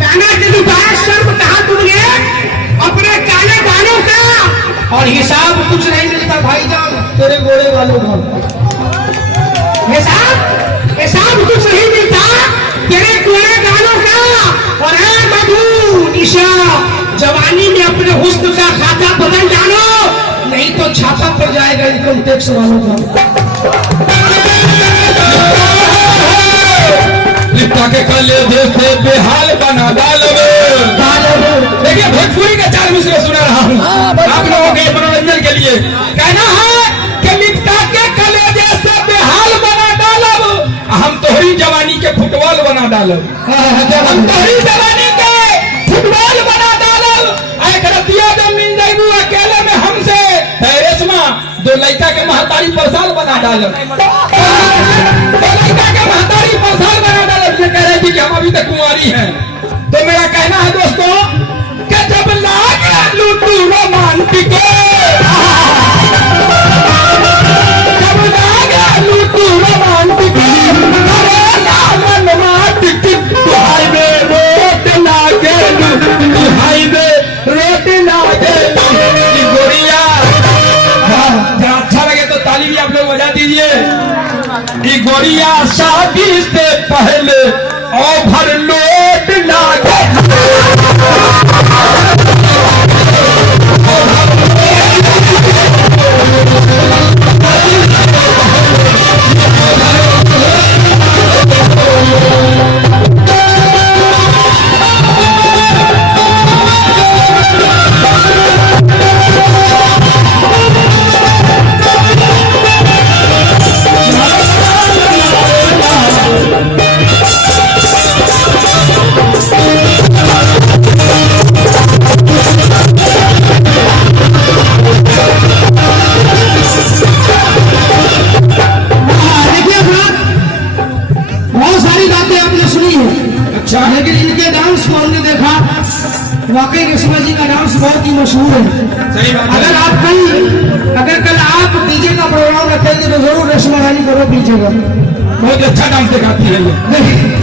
कहना कि तुम्हारा सर्व कहा तुमने अपने काले बालों का, और हिसाब कुछ नहीं मिलता भाईजान तेरे गोरे वालों का। हिसाब कुछ नहीं मिलता तेरे गोरे गालों का। और है मधु निशा, जवानी में अपने हुस्न का खाता बदल डालो, नहीं तो छापा पड़ जाएगा इनकम टैक्स वालों का। के कलेजे से बेहाल बना डालोगे। देखिए भोजपुरी के चार मिसरे सुना रहा हूँ आप लोगों के मनोरंजन के लिए। कहना है कि लिप्ता के कलेजे से बेहाल बना डालो, हम तोहरी जवानी के फुटबॉल बना डालो। हम तोहरी जवानी के फुटबॉल बना डालो। एक रतिया जब मिल जाएगी अकेले में हमसे रेशमा, दो लड़का के महतारी परसाल बना डालो। दो लड़का के महतारी परसाल बना डालो। कह रहे थी कि हम अभी तक कुंवारी हैं। तो मेरा कहना है दोस्तों कि जब लागे लूटू रोमांटिक, जब लागे लूटू रोमांटिक, अरे नामन माटिक, हाईवे रोड लागे लूटू, हाईवे रोड लागे लूटू गोरिया। जरा अच्छा लगे तो ताली भी आप लोग बजा दीजिए। गोरिया शादी से पहले ओवरलोड लागे, लेकिन इनके डांस को हमने देखा, वाकई रेशमा जी का डांस बहुत ही मशहूर है। सही बात है। अगर कल आप डीजे का प्रोग्राम रखेंगे तो जरूर रेशमा रानी को रोक लीजिएगा। बहुत अच्छा डांस दिखाती है ये।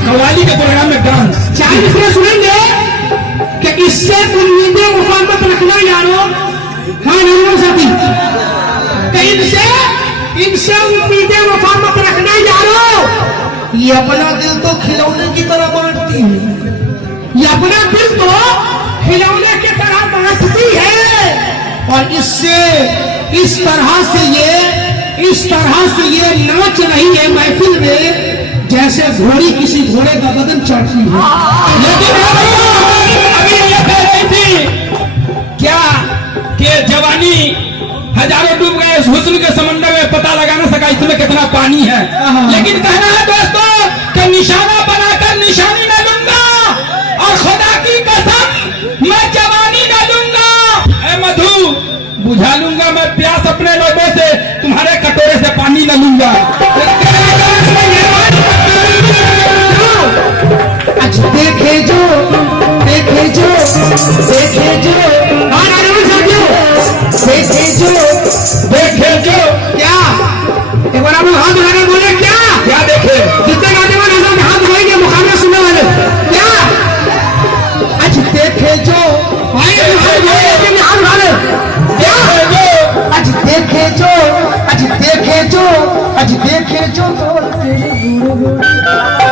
कव्वाली के प्रोग्राम में डांस चाहे इसमें सुनेंगे कि इससे उम्मीदें वफा मत रखना यारो। हाँ नंबर साथी, इनसे उम्मीदें वफा मत रखना यारो। ये अपना दिल तो खिलौने की तरह बांटती है, ये अपना दिल तो खिलौने की तरह बांटती है। और इससे इस तरह से ये नाच रही है महफिल में जैसे घोड़ी किसी घोड़े का बदन चाटती है। लेकिन अभी ये कह रही थी क्या कि जवानी हजारों डूब गए इस हुस्न के समंदर में, पता लगा ना सका इसमें कितना पानी है। लेकिन कहना है दोस्तों कि निशाना बनाकर निशानी न लूंगा, और खुदा की कसम मैं जवानी न लूंगा। ऐ मधु बुझा लूंगा मैं प्यास अपने लोगों से, तुम्हारे कटोरे से पानी न लूंगा। देखे जो देखे जो देखे जो देखे जो क्या एक बार आप हाथ उठाकर बोले क्या क्या देखे? जितने नौजवान हाथ उठाएंगे मुकाबला सुनने वाले क्या? आज देखे जो हाथ उठा ले क्या? आज देखे जो आज देखे जो आज देखे जो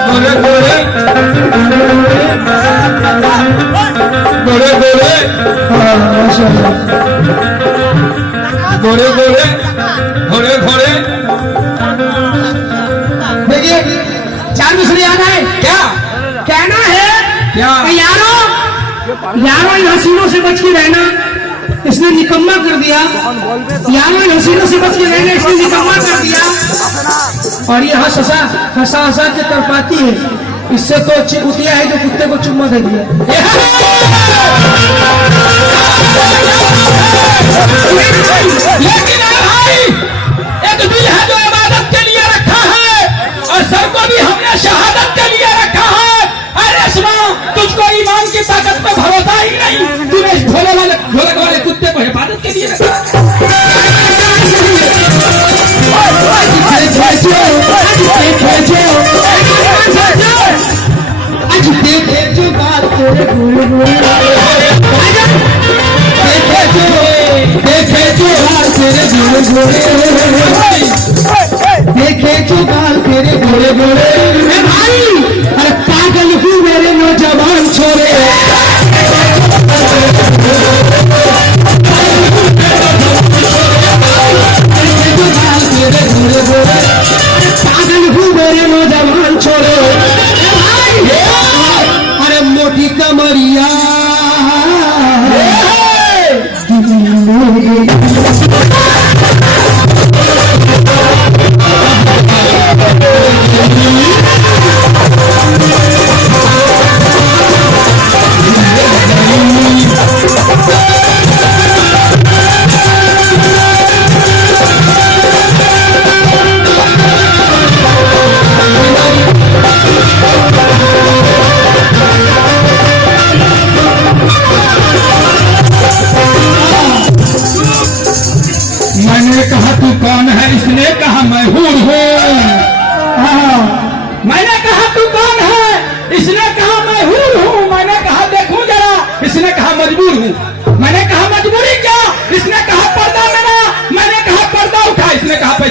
गोरे गोरे गोरे गोरे गोरे गोरे घोड़े घोड़े। देखिए चार मिसरी आना है क्या कहना है क्या? यारो इन हसीनों से बच के रहना, इसने निकम्मा कर दिया। यारो इन हसीनों से बच के रहना, इसने निकम्मा कर दिया। और ये हंसा हंसा के तरपाती है, इससे तो अच्छी कुतिया है जो कुत्ते को चुम्मा दे दिया। लेकिन भाई एक दिल है जो इबादत के लिए रखा है, और सर को भी हमने शहादत के लिए रखा है। अरे सुनो, तुझको ईमान की ताकत पे भरोसा ही नहीं, तूने ढोलक वाले कुत्ते को हिफाजत के लिए रखा है।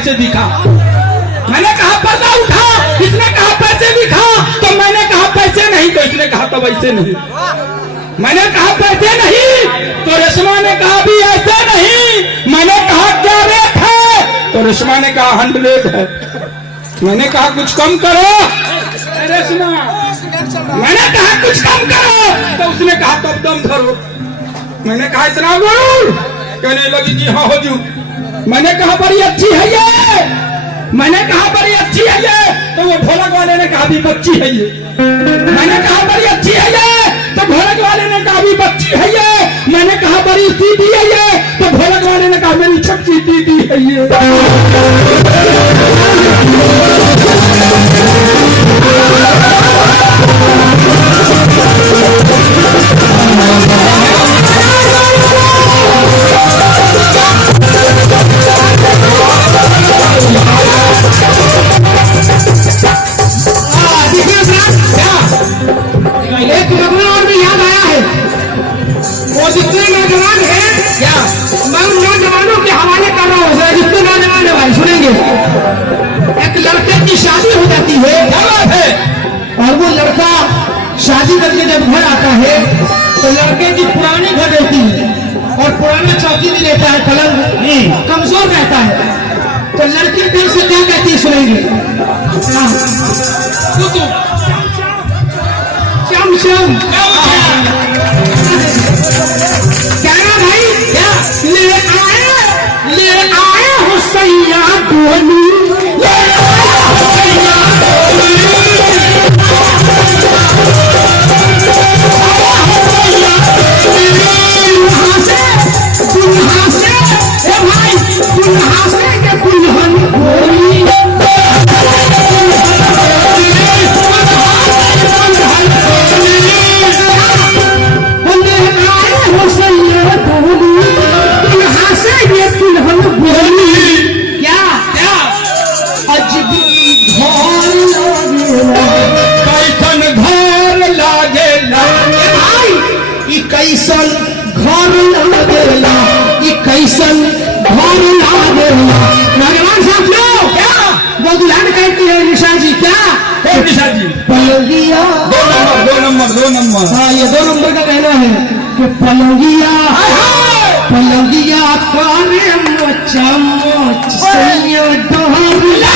पैसे दिखा। मैंने कहा पर्दा उठा, इसने कहा पैसे दिखा, तो मैंने कहा पैसे नहीं, तो इसने कहा तो वैसे नहीं। मैंने कहा पैसे नहीं, तो रेशमा ने कहा भी ऐसे नहीं। मैंने कहा क्या रेट है, तो रेशमा ने कहा 100 है। मैंने कहा कुछ कम करो रेशमा, मैंने कहा कुछ कम करो, तो उसने कहा तब दम धरो। मैंने कहा इतना गुरूर, कहने लगी कि हाँ हुजूर। मैंने कहा बड़ी अच्छी है ये, मैंने कहा बड़ी अच्छी है ये, तो वो ढोलक वाले ने कहा भी बच्ची है ये। मैंने कहा बड़ी अच्छी है ये, तो ढोलक वाले ने कहा भी बच्ची है ये। मैंने कहा बड़ी सीधी है ये, तो ढोलक वाले ने कहा मेरी छक्की दीदी है ये। एक घटना और भी याद आया है। वो जितने नौजवान हैं, क्या मैं उन नौजवानों के हवाले कर रहा हूँ, जितने नौजवान है भाई सुनेंगे। एक लड़के की शादी हो जाती है, क्या बात है, और वो लड़का शादी करके जब घर आता है तो लड़के की पुरानी घर रहती है और पुराना चौकी भी रहता है, पलंग कमजोर रहता है। तो लड़की दिल से क्या कहती है सुनेंगे। चम कहना भाई, क्या ले आए हो सैया डोली, ले आए हो सैया डोली, दुल्हा से ए भाई, दुल्हा से के दुल्हन गोरी, कैसन घर लागेला, कैसन घर लागेला। नौजवान साथियों, क्या वो दुल्हन कहती है निशा जी, क्या निशा जी, पलंगिया 2 नंबर। हाँ, ये 2 नंबर का कहना है कि पलंगिया काने मोचा मोच सैया डोहला।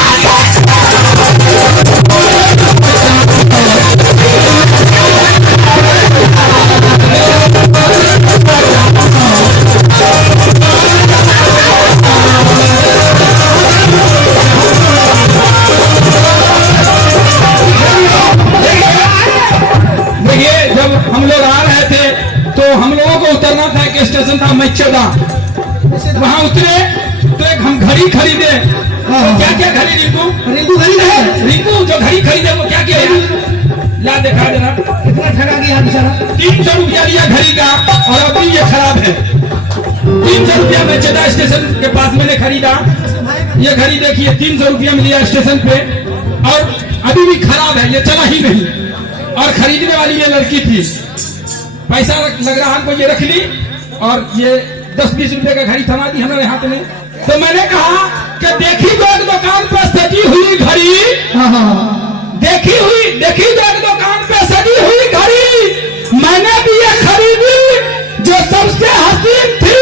हम लोग आ रहे थे तो हम लोगों को उतरना था, एक स्टेशन था मैचौदा, वहां उतरे तो एक हम घड़ी खरीदे। क्या क्या घड़ी रिंकू खरीदे, रिंकू जो घड़ी खरीदे वो क्या किया ला देखा जरा, कितना ठगा गया बेचारा। 300 रुपया लिया घड़ी का, और अभी ये खराब है। 300 रुपया मैचौदा स्टेशन के पास मैंने खरीदा। ये घड़ी देखिए 300 रुपया में लिया स्टेशन पे, और अभी भी खराब है, ये चला ही नहीं। और खरीदने वाली ये लड़की थी, पैसा लग रहा हमको, ये रख ली और ये 10-20 रुपए का घड़ी थमा दी हमारे हाथ में। तो मैंने कहा कि देखी तो एक दुकान पर सजी हुई घड़ी, देखी तो एक दुकान पे सजी हुई घड़ी, मैंने भी ये खरीदी जो सबसे हसीन थी।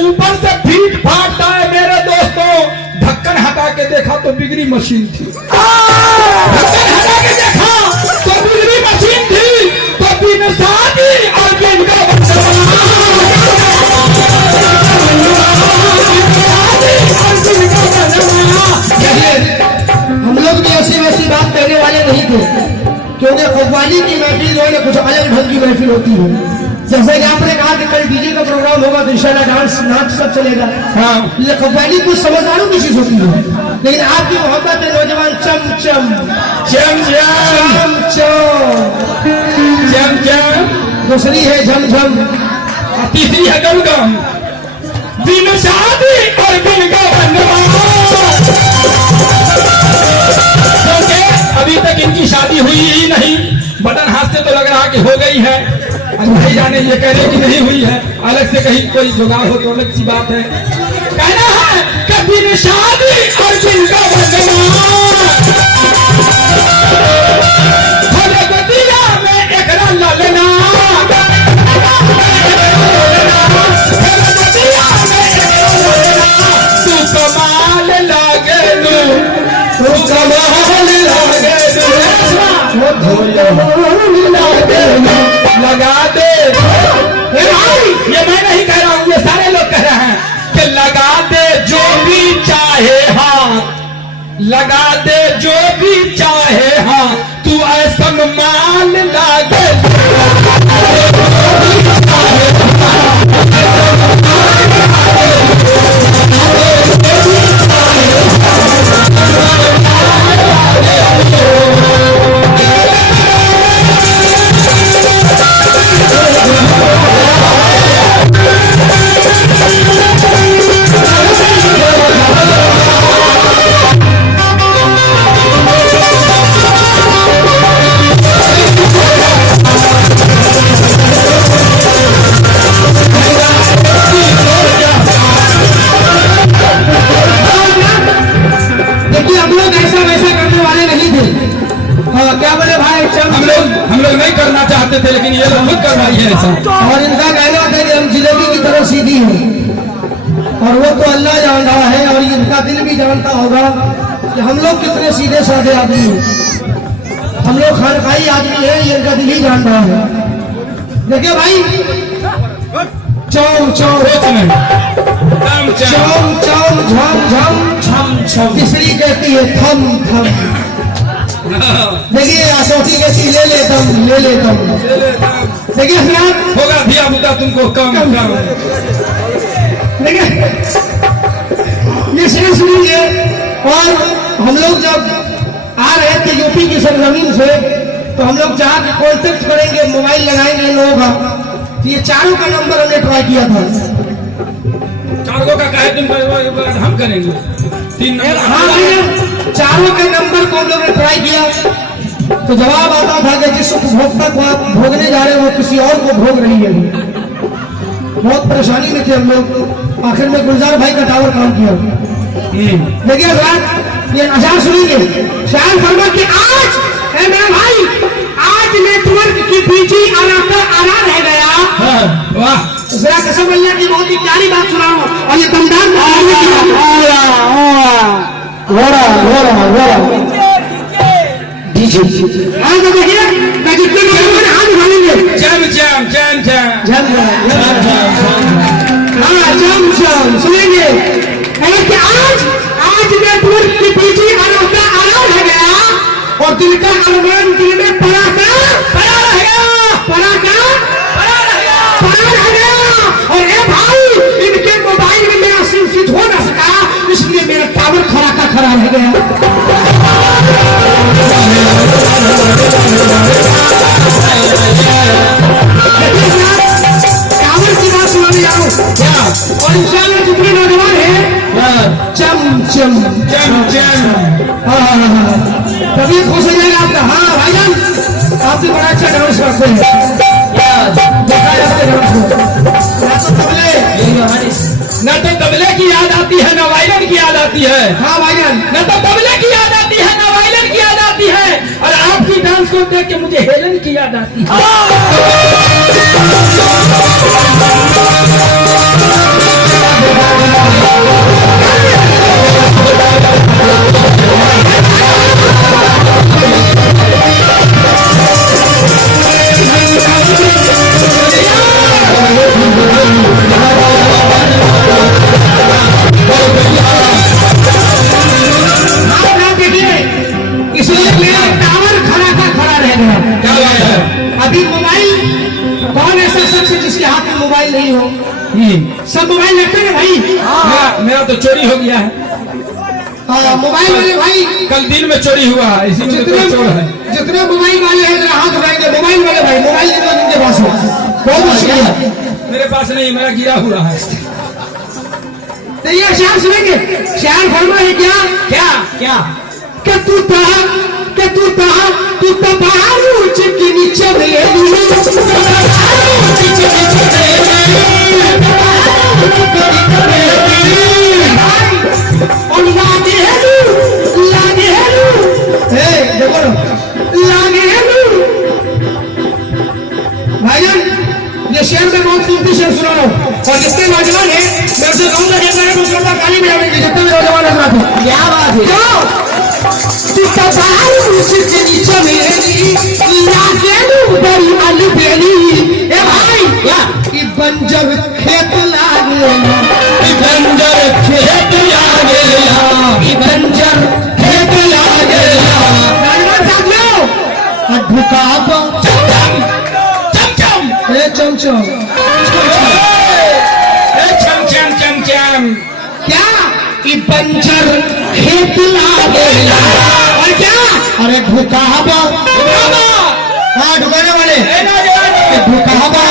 ऊपर से फीट फाट आए मेरे दोस्तों, ढक्कन हटा के देखा तो बिगड़ी मशीन थी। ढक्कन हटा के देखा तो बिगड़ी मशीन थी, तो बिन शादी और बिन का बच्चा। हम लोग भी ऐसी वैसी बात कहने वाले नहीं थे, क्योंकि कव्वाली की महफिल जो है कुछ अलग ढंग की महफिल होती है। जैसे कि आपने कहा कि कल डीजे का प्रोग्राम होगा तो इंशाल्लाह डांस नाच सब चलेगा। हाँ, ये कव्वाली कुछ समझदारों की चीज होती है, लेकिन आपकी मोहब्बत है नौजवान चम चम चम चम चम चम, दूसरी है झम झम, तीसरी है गम गम। बिन शादी और बिन का बनवा, क्योंकि अभी तक इनकी शादी हुई ही नहीं। बटन हाथ से तो लग रहा कि हो गई है, भाई जाने ये कह रहे कि नहीं हुई है। अलग से कहीं कोई जुगाड़ हो तो अलग सी बात है। कहना है कि दिन शादी अर्जुन का वंदना भगवतिया में एकरा ललना भगवतिया में एकरा ललना तू कमाल लागे तू कमाल लागे लगा दे। ये मैं नहीं कह रहा हूं, ये सारे लोग कह रहे हैं कि लगा दे जो भी चाहे हाथ, लगा दे जो भी चाहे हाथ, तू ऐसा माल लागे हम लोग नहीं करना चाहते थे, लेकिन ये लोग खुद करवाई है ऐसा। और इनका कहना था कि हम जिलेबी की तरह सीधी हैं, और वो तो अल्लाह जान रहा है और इनका दिल भी जानता होगा कि हम लोग कितने सीधे साधे आदमी हैं। हम लोग खानखाई आदमी हैं, ये इनका दिल ही जान रहा है। देखिए भाई, चौम चौम चौम चौम झम झम छम छम, तीसरी कहती है थम थम। देखिए चौथी कहती ले ले दम, ले ले दम। देखिए होगा धिया बुता तुमको कम कम। देखिए ये शेर सुनिए। और हम लोग जब आ रहे थे यूपी की सरजमीन से, तो हम लोग जहाँ के कॉन्टेक्ट करेंगे, मोबाइल लगाएंगे लोगों का, तो ये चारों का नंबर हमने ट्राई किया था। चारों का कहे तुम हम करेंगे 3 नंबर। हाँ, चारों के नंबर को हम लोग ने ट्राई किया, तो जवाब आता था कि जिस उपभोक्ता को आप भोगने जा रहे हैं वो किसी और को भोग रही है। बहुत परेशानी में थे हम लोग। आखिर में गुलजार भाई का टावर काम किया। देखिए ये अशार सुनिए, शायर फरमा कि आज है मेरा भाई, आज नेटवर्क की बीजी आरा रह गया। वाह, जरा कसम अल्लाह की बहुत ही प्यारी बात सुनाओ, और ये दमदार हाँ तो देखिए हाथ उठाएंगे। जम जम जम जम हाँ जम जम सुनेंगे कि आज नेटवर्क की बीजी आरा रह गया, और दिल का अरमान दिल में पड़ा रह गया। और ए भाई, इनके मोबाइल में मेरा सिम स्विच हो ना सका, इसलिए मेरा टावर खड़ा का खड़ा रह गया। टावर की बात सुनाने जाओ, और इंशाल्लाह जितने नौजवान हैं चम चम जम जम। तभी खुश हो जाएगा आपका। हाँ भाईजान, आप भी बड़ा अच्छा डांस करते हैं। न तो तबले की याद आती है, न वायलिन की याद आती है। हाँ भाईजान, न तो तबले की याद आती है, न वायलिन की याद आती है, और आपकी डांस को देख के मुझे हेलन की याद आती है। इसलिए मेरा टावर खड़ा का खड़ा रह गया। क्या बात है? अभी मोबाइल, कौन ऐसा शख्स है जिसके हाथ में मोबाइल नहीं हो? सब मोबाइल रखते हैं भाई। मेरा तो चोरी हो गया है। मोबाइल वाले भाई, कल दिन में चोरी हुआ है, इसी में तो चोर है। जितने मोबाइल वाले हैं जरा हाथ उठाएंगे। मोबाइल वाले भाई, मोबाइल जिनके पास हो, बहुत मुश्किल। मेरे पास नहीं, मेरा गिरा हुआ है। तो ये शायर सुनेंगे। शायर फरमा है क्या क्या क्या कि तू बारू चिकी नीचे शेर में बहुत कीमती शेर सुना रहा हूँ और जितने नौजवान हैं मैं उसे कहूंगा कि अगर उसके ऊपर ताली बजाने की जितने भी नौजवान नजर आते हैं। क्या बात है? ए भाई क्या? कि बंजर खेत लागे बंजर खेत लागेला, बंजर खेत लागे ढुकाब चमचम चमचम चमचम चमचम क्या कि बंजर खेत लागेला और क्या अरे ढुकाबा हाँ ढुकाने वाले ढुकाबा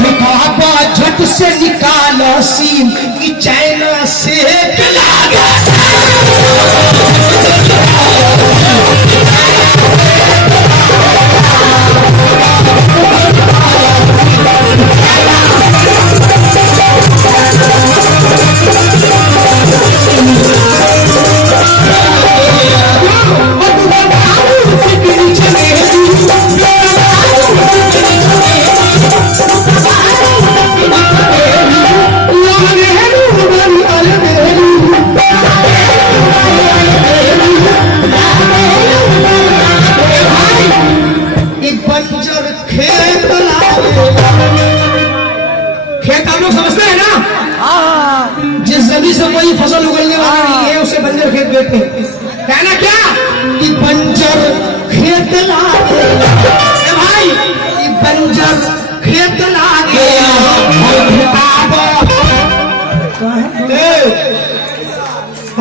ढुकाबा झट से निकालो सीन कि चाइना से खेत आप लोग समझते हैं ना? जिस जमीन से कोई फसल उगलने वाली नहीं है उसे बंजर खेत कहते हैं। कहना क्या कि बंजर खेत लागे ए भाई कि बंजर खेत लागे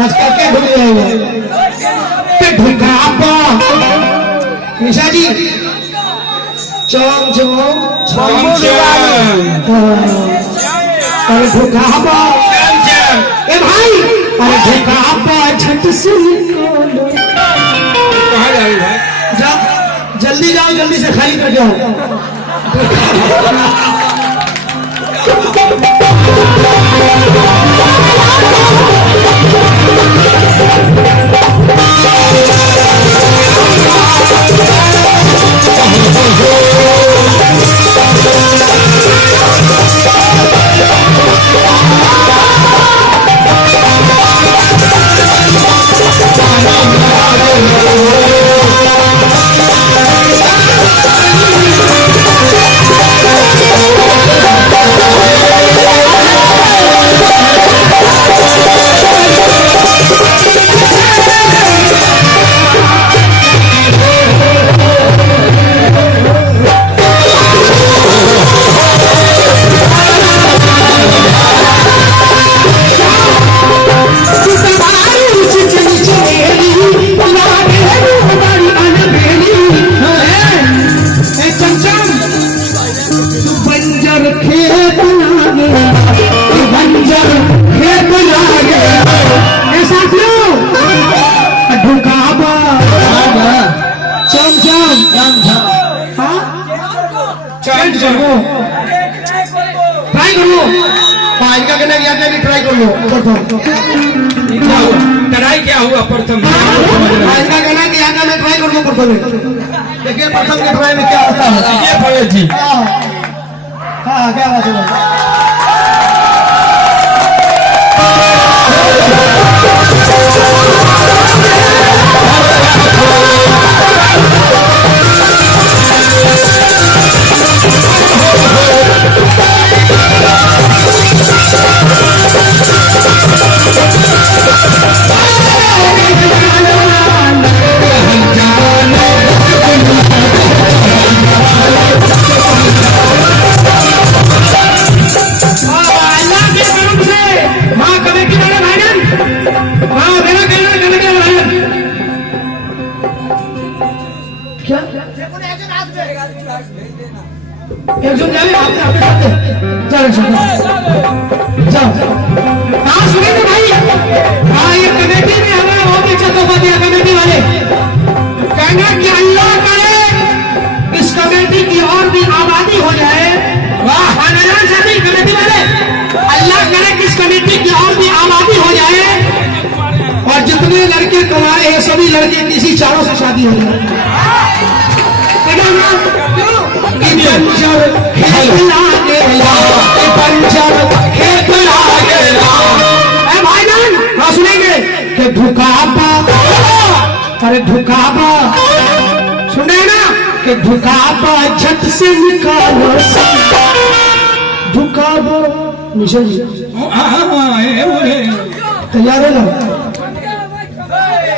आजकल क्या भूल गए ढुकाबा निशा जी चौक चौक अरे ढुकाबा ए भाई अरे ढुकाबा झट से कहाँ जा रही भाई? जाओ जल्दी जाओ जल्दी से खाली कर जाओ ट्राई कर लो इनका कहना कि ट्राई कर लो ट्राई क्या हुआ प्रथम? इनका कहना कि यहाँ मैं ट्राई कर लो प्रथम देखिए प्रथम के ट्राई में क्या होता है। ये पड़े जी हाँ क्या बात है एकजुट जाए आपने आपके जाओ हाँ सुने थे भाई हाँ ये कमेटी ने हमें बहुत अच्छा तोहफा दिया कमेटी वाले कहना कि अल्लाह करे इस कमेटी की और भी आबादी हो जाए। वाह कमेटी वाले अल्लाह करे कि इस कमेटी की और भी आबादी हो जाए और जितने लड़के कमाए हैं सभी लड़के किसी चारों से शादी हो जाए। बजाना कि पंचर खेत लागेला, कि पंचर खेत लागेला। भाई जान हाँ सुनेंगे कि धुकापा, अरे धुकापा सुन रहे ना कि धुकापा छत से निकालो, धुकापा निशा जी तैयार है ना?